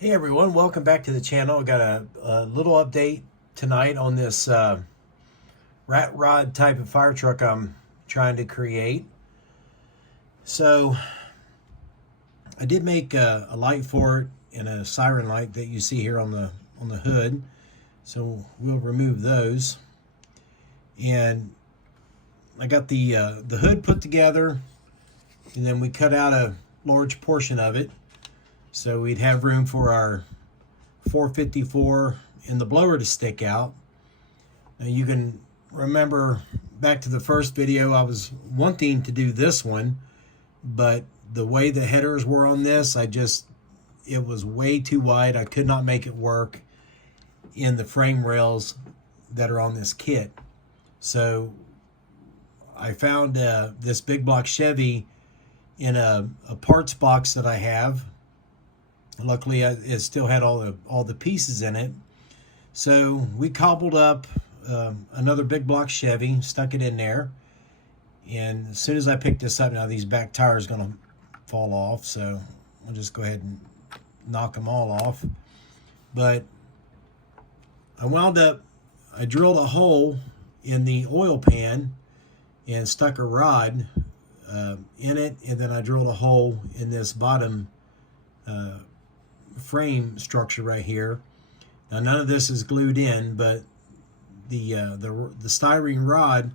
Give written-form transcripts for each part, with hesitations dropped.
Hey everyone, welcome back to the channel. I got a little update tonight on this rat rod type of fire truck I'm trying to create. So I did make a light for it and a siren light that you see here on the hood. So we'll remove those. And I got the hood put together, and then we cut out a large portion of it. So we'd have room for our 454 and the blower to stick out. Now you can remember back to the first video, I was wanting to do this one, but the way the headers were on this, it was way too wide. I could not make it work in the frame rails that are on this kit. So I found this big block Chevy in a parts box that I have. Luckily, it still had all the pieces in it. So we cobbled up another big block Chevy, stuck it in there. And as soon as I picked this up, now these back tires are going to fall off. So I'll just go ahead and knock them all off. But I drilled a hole in the oil pan and stuck a rod in it. And then I drilled a hole in this bottom frame structure right here. Now none of this is glued in, but the styrene rod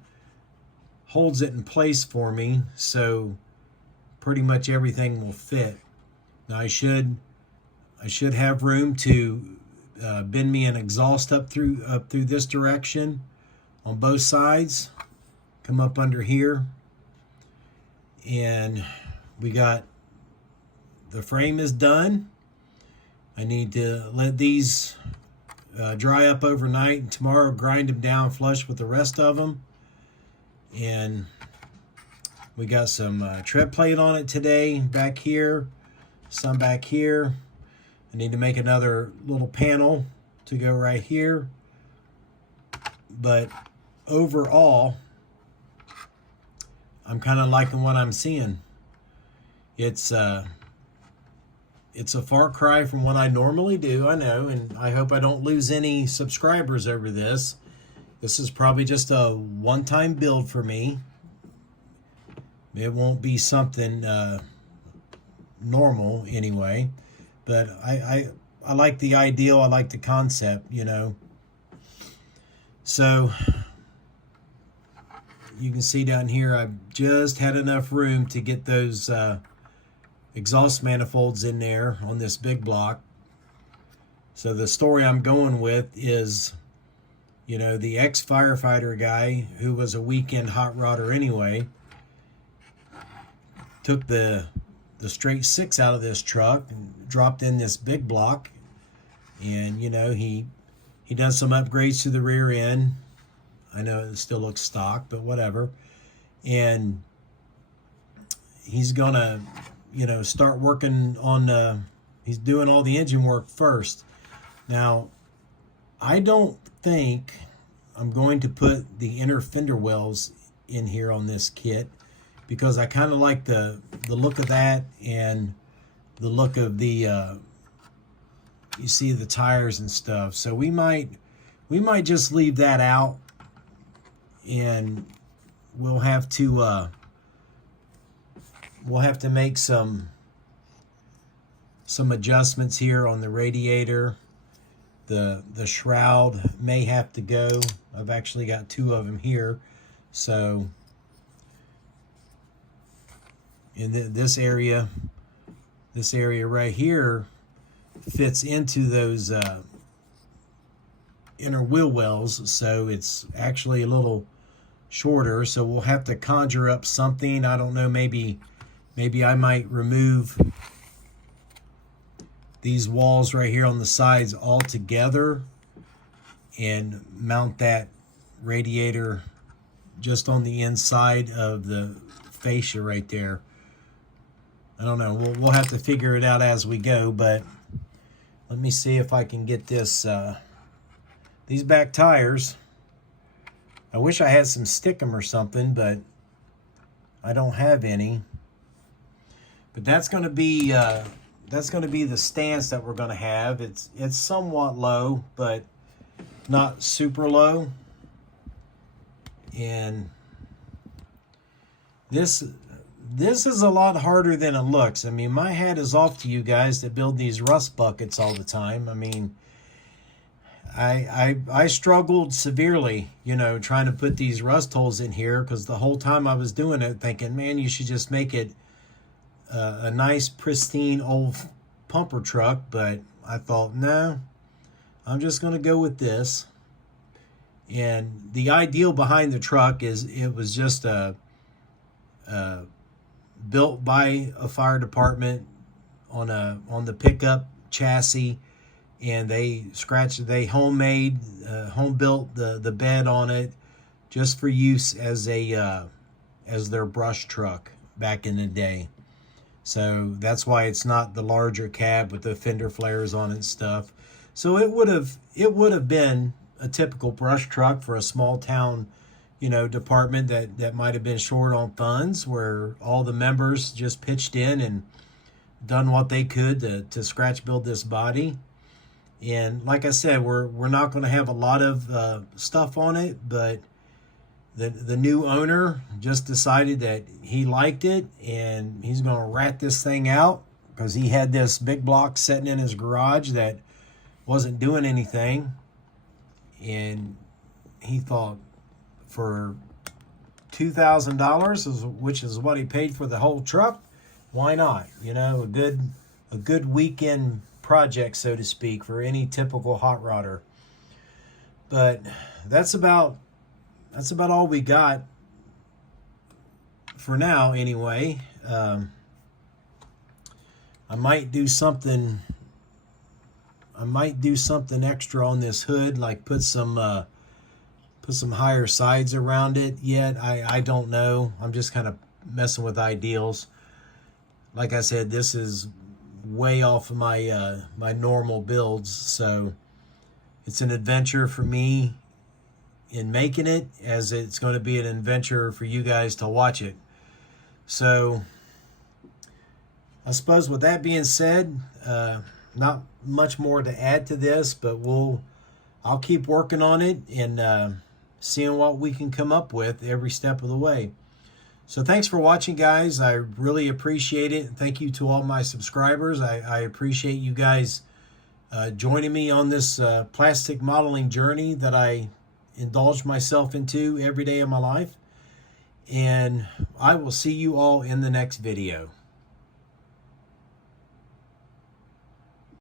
holds it in place for me, so pretty much everything will fit. Now I should have room to bend me an exhaust up through this direction on both sides, come up under here, and we got the frame is done. I need to let these dry up overnight, and tomorrow grind them down flush with the rest of them. And we got some tread plate on it today back here, some back here. I need to make another little panel to go right here. But overall, I'm kind of liking what I'm seeing. It's a far cry from what I normally do, I know, and I hope I don't lose any subscribers over this. This is probably just a one-time build for me. It won't be something normal anyway, but I like the ideal, I like the concept, you know. So you can see down here, I've just had enough room to get those exhaust manifolds in there on this big block. So the story I'm going with is, you know, the ex-firefighter guy who was a weekend hot rodder anyway, took the straight six out of this truck and dropped in this big block. And, you know, he does some upgrades to the rear end. I know it still looks stock, but whatever. And he's gonna, you know, start working on, he's doing all the engine work first. Now, I don't think I'm going to put the inner fender wells in here on this kit, because I kind of like the look of that and the look of the, you see the tires and stuff. So we might just leave that out, and we'll have to make some adjustments here on the radiator. The shroud may have to go. I've actually got two of them here. So in this area right here fits into those inner wheel wells, so it's actually a little shorter. So we'll have to conjure up something. I don't know, maybe I might remove these walls right here on the sides all together and mount that radiator just on the inside of the fascia right there. I don't know. We'll have to figure it out as we go, but let me see if I can get this these back tires. I wish I had some stickum or something, but I don't have any. But that's going to be to be the stance that we're going to have. It's somewhat low, but not super low. And this is a lot harder than it looks. I mean, my hat is off to you guys that build these rust buckets all the time. I mean, I struggled severely, you know, trying to put these rust holes in here, because the whole time I was doing it thinking, man, you should just make it a nice pristine old pumper truck. But I thought, no, I'm just going to go with this. And the ideal behind the truck is it was just built by a fire department on the pickup chassis, and they homemade home built the bed on it just for use as their brush truck back in the day. So that's why it's not the larger cab with the fender flares on it and stuff. So it would have been a typical brush truck for a small town, you know, department that might have been short on funds, where all the members just pitched in and done what they could to scratch build this body. And like I said, we're not going to have a lot of stuff on it, but the new owner just decided that he liked it, and he's going to rat this thing out, because he had this big block sitting in his garage that wasn't doing anything. And he thought, for $2,000, which is what he paid for the whole truck, why not? You know, a good weekend project, so to speak, for any typical hot rodder. But that's about all we got for now, anyway. I might do something extra on this hood, like put some higher sides around it yet. I don't know. I'm just kind of messing with ideals. Like I said, this is way off of my my normal builds, so it's an adventure for me in making it, as it's going to be an adventure for you guys to watch it. So I suppose with that being said, not much more to add to this, but I'll keep working on it and seeing what we can come up with every step of the way. So thanks for watching, guys. I really appreciate it. Thank you to all my subscribers. I appreciate you guys joining me on this plastic modeling journey that I indulge myself into every day of my life. And I will see you all in the next video.